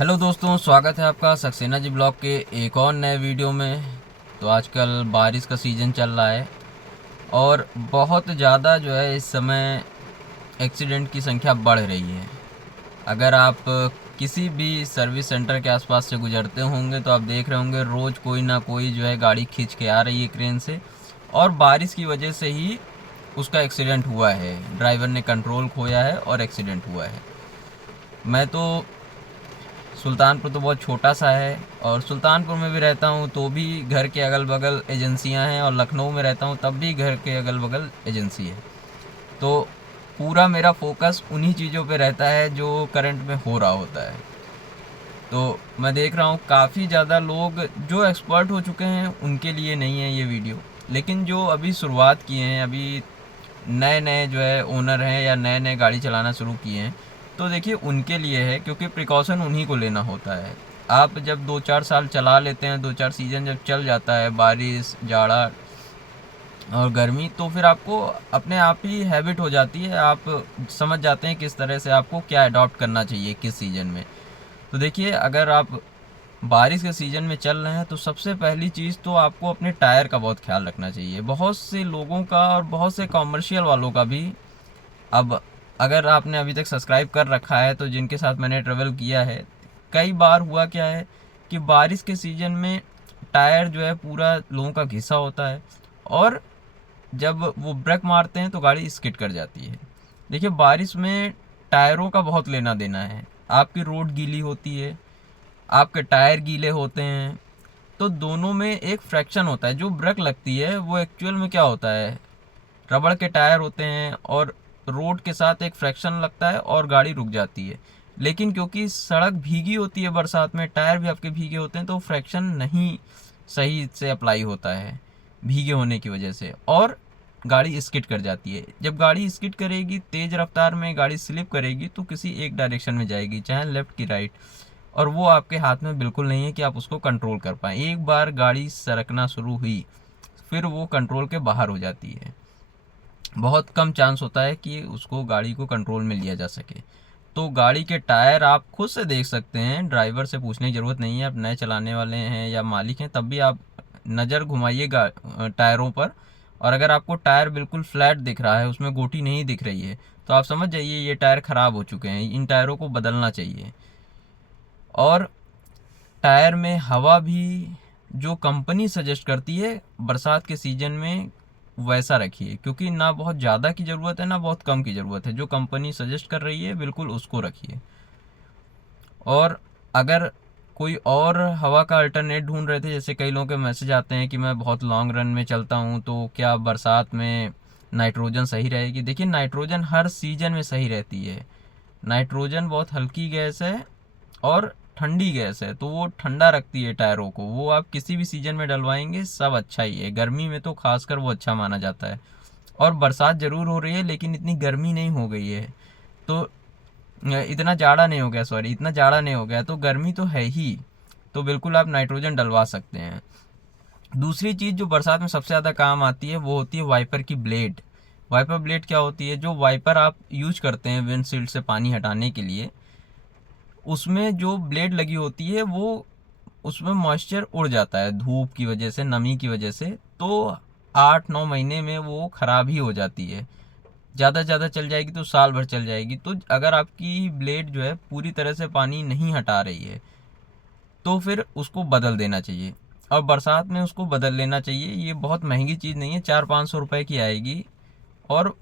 Hello दोस्तों, स्वागत है आपका सक्सेना जी ब्लॉग के एक और नए वीडियो में। तो आजकल बारिश का सीज़न चल रहा है और बहुत ज़्यादा जो है इस समय एक्सीडेंट की संख्या बढ़ रही है। अगर आप किसी भी सर्विस सेंटर के आसपास से गुजरते होंगे तो आप देख रहे होंगे रोज़ कोई ना कोई जो है गाड़ी खींच के आ रही है क्रेन से, और बारिश की वजह से ही उसका एक्सीडेंट हुआ है। ड्राइवर ने कंट्रोल खोया है और एक्सीडेंट हुआ है। मैं तो सुल्तानपुर तो बहुत छोटा सा है और सुल्तानपुर में भी रहता हूँ तो भी घर के अगल बगल एजेंसियाँ हैं, और लखनऊ में रहता हूँ तब भी घर के अगल बगल एजेंसी है। तो पूरा मेरा फोकस उन्हीं चीज़ों पे रहता है जो करंट में हो रहा होता है। तो मैं देख रहा हूँ काफ़ी ज़्यादा लोग जो एक्सपर्ट हो चुके हैं उनके लिए नहीं है ये वीडियो, लेकिन जो अभी शुरुआत किए हैं, अभी नए नए जो है ओनर हैं या नए नए गाड़ी चलाना शुरू किए हैं, तो देखिए उनके लिए है, क्योंकि प्रिकॉशन उन्हीं को लेना होता है। आप जब 2-4 साल चला लेते हैं, 2-4 सीज़न जब चल जाता है, बारिश जाड़ा और गर्मी, तो फिर आपको अपने आप ही हैबिट हो जाती है। आप समझ जाते हैं किस तरह से आपको क्या अडॉप्ट करना चाहिए किस सीज़न में। तो देखिए, अगर आप बारिश के सीज़न में चल रहे हैं तो सबसे पहली चीज़ तो आपको अपने टायर का बहुत ख्याल रखना चाहिए। बहुत से लोगों का और बहुत से कॉमर्शियल वालों का भी। अब अगर आपने अभी तक सब्सक्राइब कर रखा है तो जिनके साथ मैंने ट्रेवल किया है, कई बार हुआ क्या है कि बारिश के सीज़न में टायर जो है पूरा लोगों का घिसा होता है, और जब वो ब्रेक मारते हैं तो गाड़ी स्किड कर जाती है। देखिए, बारिश में टायरों का बहुत लेना देना है। आपकी रोड गीली होती है, आपके टायर गीले होते हैं, तो दोनों में एक फ्रैक्शन होता है। जो ब्रेक लगती है वो एक्चुअल में क्या होता है, रबड़ के टायर होते हैं, और रोड के साथ एक फ्रैक्शन लगता है और गाड़ी रुक जाती है। लेकिन क्योंकि सड़क भीगी होती है, बरसात में टायर भी आपके भीगे होते हैं, तो फ्रैक्शन नहीं सही से अप्लाई होता है भीगे होने की वजह से, और गाड़ी स्किड कर जाती है। जब गाड़ी स्किड करेगी, तेज़ रफ्तार में गाड़ी स्लिप करेगी, तो किसी एक डायरेक्शन में जाएगी, चाहे लेफ़्ट की राइट, और वो आपके हाथ में बिल्कुल नहीं है कि आप उसको कंट्रोल कर पाएँ। एक बार गाड़ी सरकना शुरू हुई, फिर वो कंट्रोल के बाहर हो जाती है। बहुत कम चांस होता है कि उसको गाड़ी को कंट्रोल में लिया जा सके। तो गाड़ी के टायर आप खुद से देख सकते हैं, ड्राइवर से पूछने की ज़रूरत नहीं है। आप नए चलाने वाले हैं या मालिक हैं तब भी आप नज़र घुमाइएगा टायरों पर, और अगर आपको टायर बिल्कुल फ्लैट दिख रहा है, उसमें गोटी नहीं दिख रही है, तो आप समझ जाइए ये टायर ख़राब हो चुके हैं, इन टायरों को बदलना चाहिए। और टायर में हवा भी जो कंपनी सजेस्ट करती है बरसात के सीज़न में वैसा रखिए, क्योंकि ना बहुत ज़्यादा की ज़रूरत है ना बहुत कम की ज़रूरत है। जो कंपनी सजेस्ट कर रही है बिल्कुल उसको रखिए। और अगर कोई और हवा का अल्टरनेट ढूंढ रहे थे, जैसे कई लोगों के मैसेज आते हैं कि मैं बहुत लॉन्ग रन में चलता हूँ तो क्या बरसात में नाइट्रोजन सही रहेगी। देखिए, नाइट्रोजन हर सीजन में सही रहती है। नाइट्रोजन बहुत हल्की गैस है और ठंडी गैस है, तो वो ठंडा रखती है टायरों को। वो आप किसी भी सीजन में डलवाएंगे सब अच्छा ही है। गर्मी में तो खासकर वो अच्छा माना जाता है। और बरसात ज़रूर हो रही है लेकिन इतनी गर्मी नहीं हो गई है, तो इतना जाड़ा नहीं हो गया, सॉरी, इतना जाड़ा नहीं हो गया, तो गर्मी तो है ही। तो बिल्कुल आप नाइट्रोजन डलवा सकते हैं। दूसरी चीज़ जो बरसात में सबसे ज़्यादा काम आती है वो होती है वाइपर की ब्लेड। वाइपर ब्लेड क्या होती है, जो वाइपर आप यूज करते हैं विंडशील्ड से पानी हटाने के लिए, उसमें जो ब्लेड लगी होती है वो, उसमें मॉइस्चर उड़ जाता है धूप की वजह से, नमी की वजह से। तो 8-9 महीने में वो ख़राब ही हो जाती है। ज़्यादा से ज़्यादा चल जाएगी तो साल भर चल जाएगी। तो अगर आपकी ब्लेड जो है पूरी तरह से पानी नहीं हटा रही है तो फिर उसको बदल देना चाहिए, और बरसात में उसको बदल लेना चाहिए। ये बहुत महंगी चीज़ नहीं है, 400-500 रुपए की आएगी और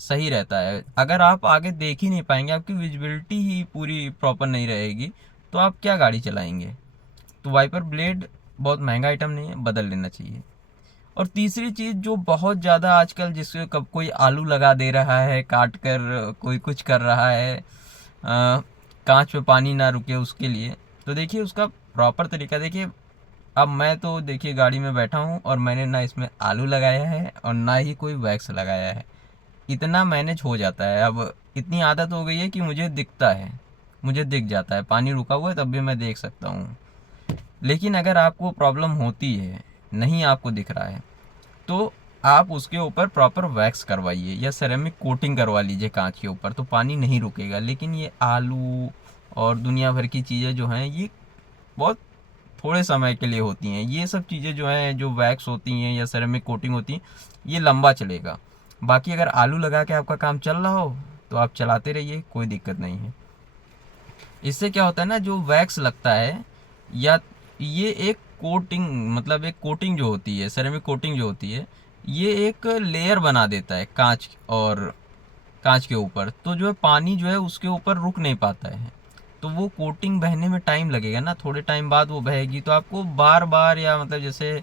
सही रहता है। अगर आप आगे देख ही नहीं पाएंगे, आपकी विजिबिलिटी ही पूरी प्रॉपर नहीं रहेगी, तो आप क्या गाड़ी चलाएंगे। तो वाइपर ब्लेड बहुत महंगा आइटम नहीं है, बदल लेना चाहिए। और तीसरी चीज़ जो बहुत ज़्यादा आजकल, जिसके कब कोई आलू लगा दे रहा है काट कर, कोई कुछ कर रहा है, कांच पे पानी ना रुके उसके लिए, तो देखिए उसका प्रॉपर तरीका देखिए। अब मैं तो देखिए गाड़ी में बैठा हूँ और मैंने ना इसमें आलू लगाया है और ना ही कोई वैक्स लगाया है। इतना मैनेज हो जाता है। अब इतनी आदत हो गई है कि मुझे दिखता है, मुझे दिख जाता है, पानी रुका हुआ है तब भी मैं देख सकता हूँ। लेकिन अगर आपको प्रॉब्लम होती है, नहीं आपको दिख रहा है, तो आप उसके ऊपर प्रॉपर वैक्स करवाइए या सेरेमिक कोटिंग करवा लीजिए कांच के ऊपर, तो पानी नहीं रुकेगा। लेकिन ये आलू और दुनिया भर की चीज़ें जो हैं ये बहुत थोड़े समय के लिए होती हैं। ये सब चीज़ें जो हैं, जो वैक्स होती हैं या सेरेमिक कोटिंग होती हैं, ये लंबा चलेगा। बाकी अगर आलू लगा के आपका काम चल रहा हो तो आप चलाते रहिए, कोई दिक्कत नहीं है। इससे क्या होता है ना, जो वैक्स लगता है या ये एक कोटिंग, मतलब एक कोटिंग जो होती है, सेरेमिक कोटिंग जो होती है, ये एक लेयर बना देता है कांच और कांच के ऊपर। तो जो है पानी जो है उसके ऊपर रुक नहीं पाता है। तो वो कोटिंग बहने में टाइम लगेगा ना, थोड़े टाइम बाद वो बहेगी। तो आपको बार बार, या मतलब जैसे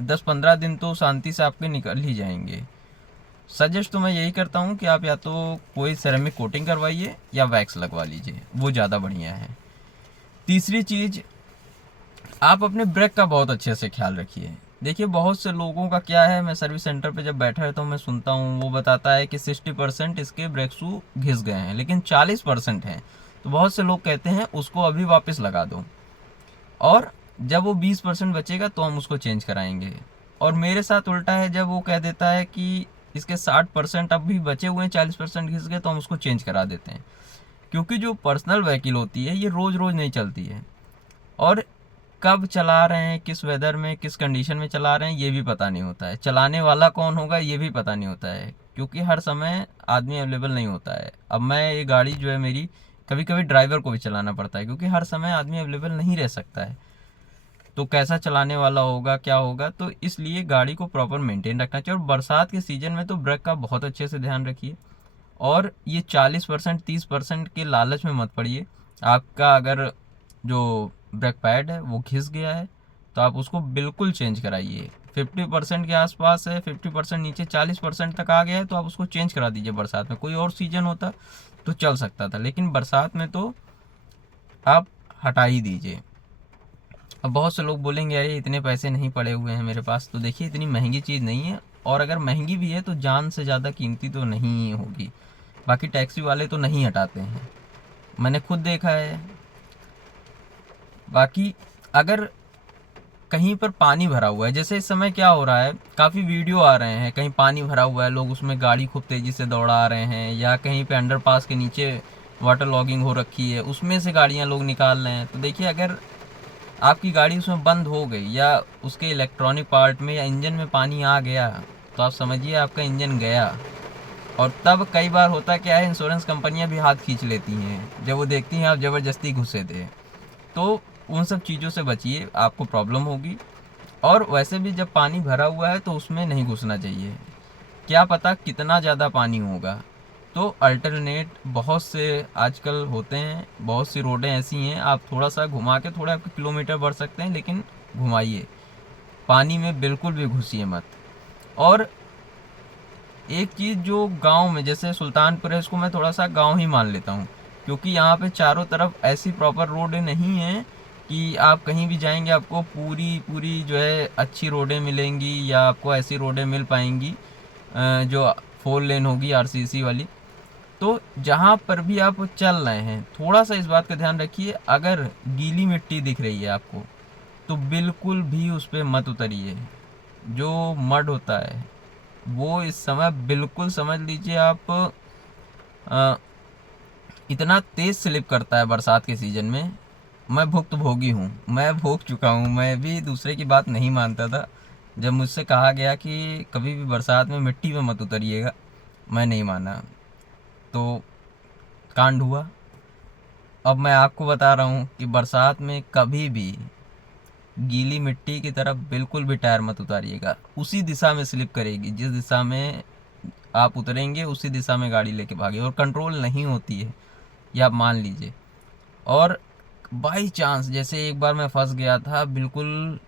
10-15 दिन तो शांति से आपके निकल ही जाएंगे। सजेस्ट तो मैं यही करता हूँ कि आप या तो कोई सेरेमिक कोटिंग करवाइए या वैक्स लगवा लीजिए, वो ज़्यादा बढ़िया है। तीसरी चीज़, आप अपने ब्रेक का बहुत अच्छे से ख्याल रखिए। देखिए बहुत से लोगों का क्या है, मैं सर्विस सेंटर पे जब बैठा रहता हूँ मैं सुनता हूँ, वो बताता है कि 60% इसके ब्रेक शू घिस गए हैं, लेकिन 40% हैं। तो बहुत से लोग कहते हैं उसको अभी वापस लगा दो, और जब वो 20% बचेगा तो हम उसको चेंज कराएंगे। और मेरे साथ उल्टा है, जब वो कह देता है कि इसके 60% अब भी बचे हुए हैं, 40% घिस गए, तो हम उसको चेंज करा देते हैं। क्योंकि जो पर्सनल व्हीकल होती है ये रोज़ रोज़ नहीं चलती है, और कब चला रहे हैं, किस वेदर में, किस कंडीशन में चला रहे हैं, ये भी पता नहीं होता है। चलाने वाला कौन होगा ये भी पता नहीं होता है, क्योंकि हर समय आदमी अवेलेबल नहीं होता है। अब मैं ये गाड़ी जो है मेरी, कभी कभी ड्राइवर को भी चलाना पड़ता है, क्योंकि हर समय आदमी अवेलेबल नहीं रह सकता है। तो कैसा चलाने वाला होगा, क्या होगा, तो इसलिए गाड़ी को प्रॉपर मेंटेन रखना चाहिए। और बरसात के सीजन में तो ब्रेक का बहुत अच्छे से ध्यान रखिए। और ये 40% 30% के लालच में मत पड़िए। आपका अगर जो ब्रेक पैड है वो घिस गया है तो आप उसको बिल्कुल चेंज कराइए। 50% के आसपास है, 50% नीचे 40% तक आ गया है तो आप उसको चेंज करा दीजिए। बरसात में कोई और सीजन होता तो चल सकता था, लेकिन बरसात में तो आप हटा ही दीजिए। अब बहुत से लोग बोलेंगे अरे इतने पैसे नहीं पड़े हुए हैं मेरे पास, तो देखिए इतनी महंगी चीज़ नहीं है, और अगर महंगी भी है तो जान से ज़्यादा कीमती तो नहीं होगी। बाकी टैक्सी वाले तो नहीं हटाते हैं, मैंने खुद देखा है। बाकी अगर कहीं पर पानी भरा हुआ है, जैसे इस समय क्या हो रहा है, काफ़ी वीडियो आ रहे हैं, कहीं पानी भरा हुआ है, लोग उसमें गाड़ी खूब तेज़ी से दौड़ा रहे हैं, या कहीं पे अंडरपास के नीचे वाटर लॉगिंग हो रखी है उसमें से गाड़ियां लोग निकाल रहे हैं। तो देखिए अगर आपकी गाड़ी उसमें बंद हो गई, या उसके इलेक्ट्रॉनिक पार्ट में या इंजन में पानी आ गया, तो आप समझिए आपका इंजन गया। और तब कई बार होता क्या है, इंश्योरेंस कंपनियां भी हाथ खींच लेती हैं जब वो देखती हैं आप ज़बरदस्ती घुसे थे। तो उन सब चीज़ों से बचिए, आपको प्रॉब्लम होगी। और वैसे भी जब पानी भरा हुआ है तो उसमें नहीं घुसना चाहिए, क्या पता कितना ज़्यादा पानी होगा। तो अल्टरनेट बहुत से आजकल होते हैं, बहुत सी रोडें ऐसी हैं, आप थोड़ा सा घुमा के थोड़ा आपके किलोमीटर बढ़ सकते हैं, लेकिन घुमाइए, पानी में बिल्कुल भी घुसिए मत। और एक चीज़ जो गांव में, जैसे सुल्तानपुर है, इसको मैं थोड़ा सा गांव ही मान लेता हूँ, क्योंकि यहाँ पे चारों तरफ ऐसी प्रॉपर रोडें नहीं हैं कि आप कहीं भी जाएंगे आपको पूरी पूरी जो है अच्छी रोडें मिलेंगी, या आपको ऐसी रोडें मिल पाएंगी जो 4 लेन होगी आरसीसी वाली। तो जहाँ पर भी आप चल रहे हैं थोड़ा सा इस बात का ध्यान रखिए, अगर गीली मिट्टी दिख रही है आपको तो बिल्कुल भी उस पर मत उतरिए। जो मड होता है वो इस समय बिल्कुल समझ लीजिए आप अ, इतना तेज स्लिप करता है बरसात के सीजन में। मैं भुक्तभोगी हूँ, मैं भोग चुका हूँ, मैं भी दूसरे की बात नहीं मानता था। जब मुझसे कहा गया कि कभी भी बरसात में मिट्टी में मत उतरिएगा, मैं नहीं माना, तो कांड हुआ। अब मैं आपको बता रहा हूँ कि बरसात में कभी भी गीली मिट्टी की तरफ बिल्कुल भी टायर मत उतारिएगा। उसी दिशा में स्लिप करेगी जिस दिशा में आप उतरेंगे, उसी दिशा में गाड़ी लेके भागे, और कंट्रोल नहीं होती है, ये आप मान लीजिए। और बाई चांस जैसे एक बार मैं फंस गया था बिल्कुल,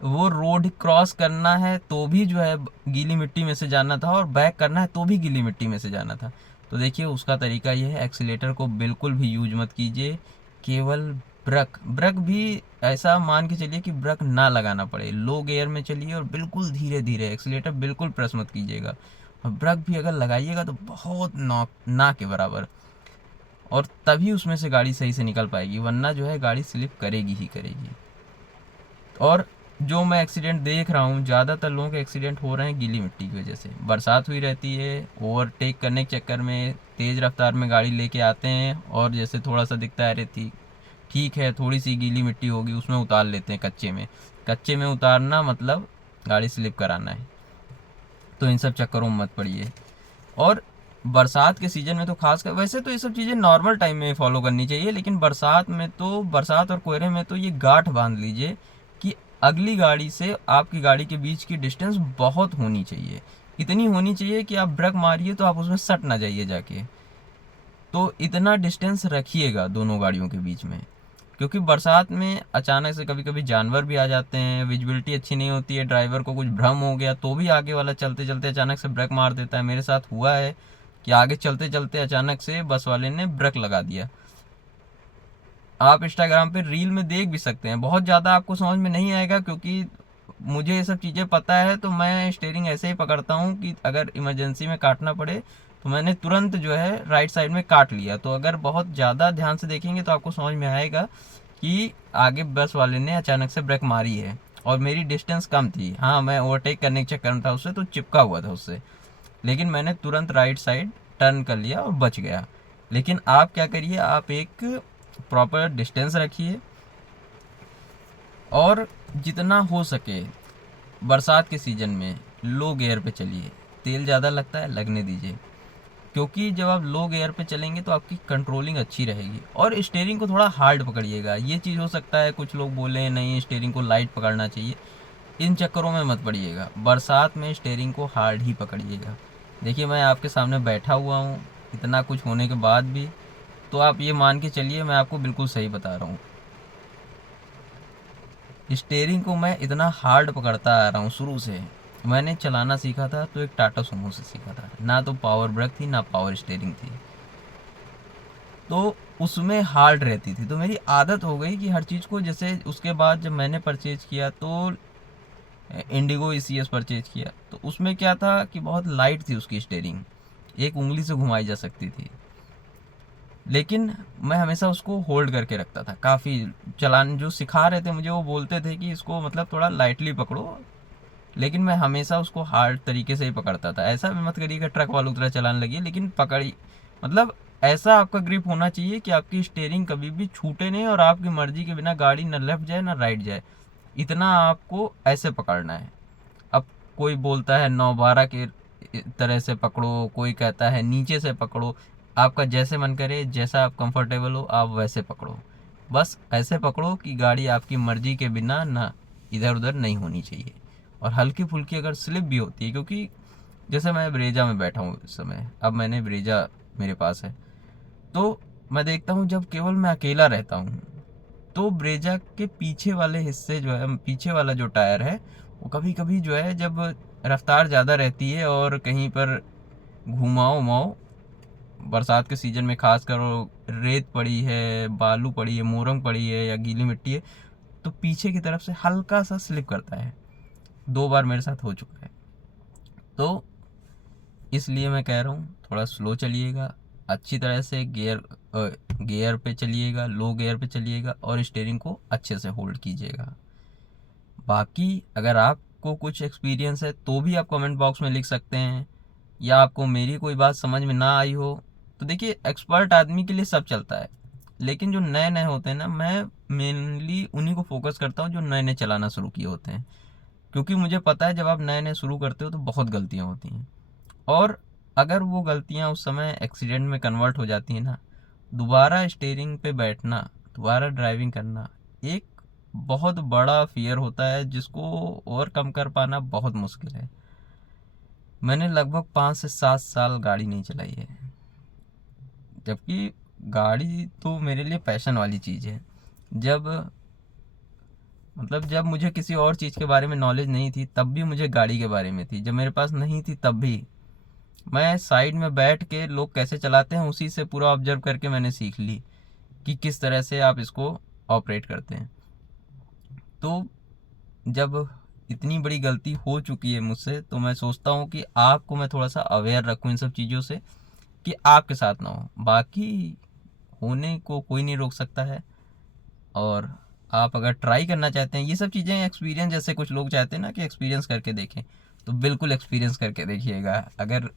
वो रोड क्रॉस करना है तो भी जो है गीली मिट्टी में से जाना था, और बैक करना है तो भी गीली मिट्टी में से जाना था। तो देखिए उसका तरीका ये है, एक्सीलेटर को बिल्कुल भी यूज मत कीजिए, केवल ब्रेक ब्रेक भी ऐसा मान के चलिए कि ब्रेक ना लगाना पड़े, लो गियर में चलिए और बिल्कुल धीरे धीरे, एक्सीलेटर बिल्कुल प्रेस मत कीजिएगा। और ब्रेक भी अगर लगाइएगा तो बहुत ना के बराबर, और तभी उसमें से गाड़ी सही से निकल पाएगी, वरना जो है गाड़ी स्लिप करेगी ही करेगी। और जो मैं एक्सीडेंट देख रहा हूँ, ज़्यादातर लोगों के एक्सीडेंट हो रहे हैं गीली मिट्टी की वजह से। बरसात हुई रहती है, ओवरटेक करने के चक्कर में तेज़ रफ्तार में गाड़ी लेके आते हैं, और जैसे थोड़ा सा दिखता है, अरे ठीक है थोड़ी सी गीली मिट्टी होगी, उसमें उतार लेते हैं कच्चे में। कच्चे में उतारना मतलब गाड़ी स्लिप कराना है। तो इन सब चक्करों में मत पड़िए। और बरसात के सीज़न में तो खास कर, वैसे तो ये सब चीज़ें नॉर्मल टाइम में फॉलो करनी चाहिए, लेकिन बरसात में तो, बरसात और कोहरे में तो ये गांठ बांध लीजिए कि अगली गाड़ी से आपकी गाड़ी के बीच की डिस्टेंस बहुत होनी चाहिए। इतनी होनी चाहिए कि आप ब्रेक मारिए तो आप उसमें सट ना जाइए जाके। तो इतना डिस्टेंस रखिएगा दोनों गाड़ियों के बीच में, क्योंकि बरसात में अचानक से कभी कभी जानवर भी आ जाते हैं, विजिबिलिटी अच्छी नहीं होती है, ड्राइवर को कुछ भ्रम हो गया तो भी आगे वाला चलते चलते अचानक से ब्रेक मार देता है। मेरे साथ हुआ है कि आगे चलते चलते अचानक से बस वाले ने ब्रेक लगा दिया। आप इंस्टाग्राम पे रील में देख भी सकते हैं। बहुत ज़्यादा आपको समझ में नहीं आएगा, क्योंकि मुझे ये सब चीज़ें पता है, तो मैं स्टीयरिंग ऐसे ही पकड़ता हूँ कि अगर इमरजेंसी में काटना पड़े तो मैंने तुरंत जो है राइट साइड में काट लिया। तो अगर बहुत ज़्यादा ध्यान से देखेंगे तो आपको समझ में आएगा कि आगे बस वाले ने अचानक से ब्रेक मारी है, और मेरी डिस्टेंस कम थी। हाँ, मैं ओवरटेक करने के चक्कर में था उससे, तो चिपका हुआ था उससे, लेकिन मैंने तुरंत राइट साइड टर्न कर लिया और बच गया। लेकिन आप क्या करिए, आप एक प्रॉपर डिस्टेंस रखिए, और जितना हो सके बरसात के सीज़न में लो गियर पे चलिए। तेल ज़्यादा लगता है, लगने दीजिए, क्योंकि जब आप लो गियर पे चलेंगे तो आपकी कंट्रोलिंग अच्छी रहेगी। और स्टीयरिंग को थोड़ा हार्ड पकड़िएगा। ये चीज़ हो सकता है कुछ लोग बोले नहीं स्टीयरिंग को लाइट पकड़ना चाहिए, इन चक्करों में मत पड़िएगा। बरसात में स्टीयरिंग को हार्ड ही पकड़िएगा। देखिए, मैं आपके सामने बैठा हुआ हूँ, इतना कुछ होने के बाद भी, तो आप ये मान के चलिए मैं आपको बिल्कुल सही बता रहा हूँ। स्टीयरिंग को मैं इतना हार्ड पकड़ता आ रहा हूँ शुरू से। मैंने चलाना सीखा था तो एक टाटा सुमो से सीखा था, ना तो पावर ब्रेक थी ना पावर स्टीयरिंग थी, तो उसमें हार्ड रहती थी। तो मेरी आदत हो गई कि हर चीज़ को, जैसे उसके बाद जब मैंने परचेज किया तो इंडिगो ECS परचेज किया, तो उसमें क्या था कि बहुत लाइट थी उसकी स्टीयरिंग, एक उंगली से घुमाई जा सकती थी। लेकिन मैं हमेशा उसको होल्ड करके रखता था काफ़ी। चलान जो सिखा रहे थे मुझे वो बोलते थे कि इसको मतलब थोड़ा लाइटली पकड़ो, लेकिन मैं हमेशा उसको हार्ड तरीके से ही पकड़ता था। ऐसा भी मत करिएगा ट्रक वालों की तरह चलाने लगी, लेकिन पकड़ी, मतलब ऐसा आपका ग्रिप होना चाहिए कि आपकी स्टीयरिंग कभी भी छूटे नहीं, और आपकी मर्जी के बिना गाड़ी ना लेफ्ट जाए ना राइट जाए। इतना आपको ऐसे पकड़ना है। अब कोई बोलता है 9-12 के तरह से पकड़ो, कोई कहता है नीचे से पकड़ो। आपका जैसे मन करे, जैसा आप कंफर्टेबल हो आप वैसे पकड़ो। बस ऐसे पकड़ो कि गाड़ी आपकी मर्जी के बिना ना इधर उधर नहीं होनी चाहिए। और हल्की फुल्की अगर स्लिप भी होती है, क्योंकि जैसे मैं ब्रेजा में बैठा हूँ इस समय, अब मैंने ब्रेजा मेरे पास है, तो मैं देखता हूँ जब केवल मैं अकेला रहता हूँ तो ब्रेजा के पीछे वाले हिस्से जो है, पीछे वाला जो टायर है, वो कभी कभी जो है जब रफ्तार ज़्यादा रहती है और कहीं पर घुमाओ उमाओ, बरसात के सीज़न में खास कर रेत पड़ी है, बालू पड़ी है, मोरंग पड़ी है या गीली मिट्टी है, तो पीछे की तरफ से हल्का सा स्लिप करता है। 2 बार मेरे साथ हो चुका है। तो इसलिए मैं कह रहा हूँ थोड़ा स्लो चलिएगा, अच्छी तरह से गियर पे चलिएगा, लो गियर पे चलिएगा, और स्टीयरिंग को अच्छे से होल्ड कीजिएगा। बाकी अगर आपको कुछ एक्सपीरियंस है तो भी आप कमेंट बॉक्स में लिख सकते हैं, या आपको मेरी कोई बात समझ में ना आई हो तो देखिए, एक्सपर्ट आदमी के लिए सब चलता है, लेकिन जो नए नए होते हैं ना, मैं मेनली उन्हीं को फोकस करता हूँ जो नए नए चलाना शुरू किए होते हैं। क्योंकि मुझे पता है जब आप नए नए शुरू करते हो तो बहुत गलतियाँ होती हैं, और अगर वो गलतियाँ उस समय एक्सीडेंट में कन्वर्ट हो जाती हैं ना, दोबारा स्टीयरिंग पे बैठना, दोबारा ड्राइविंग करना एक बहुत बड़ा फियर होता है, जिसको ओवरकम कर पाना बहुत मुश्किल है। मैंने लगभग 5 से 7 साल गाड़ी नहीं चलाई है, जबकि गाड़ी तो मेरे लिए पैशन वाली चीज़ है। जब जब मुझे किसी और चीज़ के बारे में नॉलेज नहीं थी तब भी मुझे गाड़ी के बारे में थी, जब मेरे पास नहीं थी तब भी मैं साइड में बैठ के लोग कैसे चलाते हैं उसी से पूरा ऑब्जर्व करके मैंने सीख ली कि किस तरह से आप इसको ऑपरेट करते हैं। तो जब इतनी बड़ी गलती हो चुकी है मुझसे, तो मैं सोचता हूँ कि आपको मैं थोड़ा सा अवेयर रखूँ इन सब चीज़ों से, कि आपके साथ ना हो। बाकी होने को कोई नहीं रोक सकता है, और आप अगर ट्राई करना चाहते हैं ये सब चीज़ें, एक्सपीरियंस, जैसे कुछ लोग चाहते हैं ना कि एक्सपीरियंस करके देखें, तो बिल्कुल एक्सपीरियंस करके देखिएगा। अगर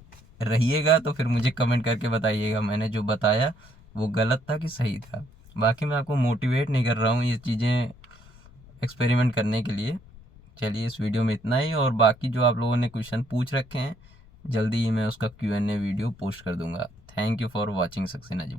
रहिएगा तो फिर मुझे कमेंट करके बताइएगा मैंने जो बताया वो गलत था कि सही था। बाकी मैं आपको मोटिवेट नहीं कर रहा हूँ ये चीज़ें एक्सपेरिमेंट करने के लिए। चलिए इस वीडियो में इतना ही, और बाकी जो आप लोगों ने क्वेश्चन पूछ रखे हैं जल्दी ही मैं उसका Q&A वीडियो पोस्ट कर दूंगा। Thank you for watching Saxena ji.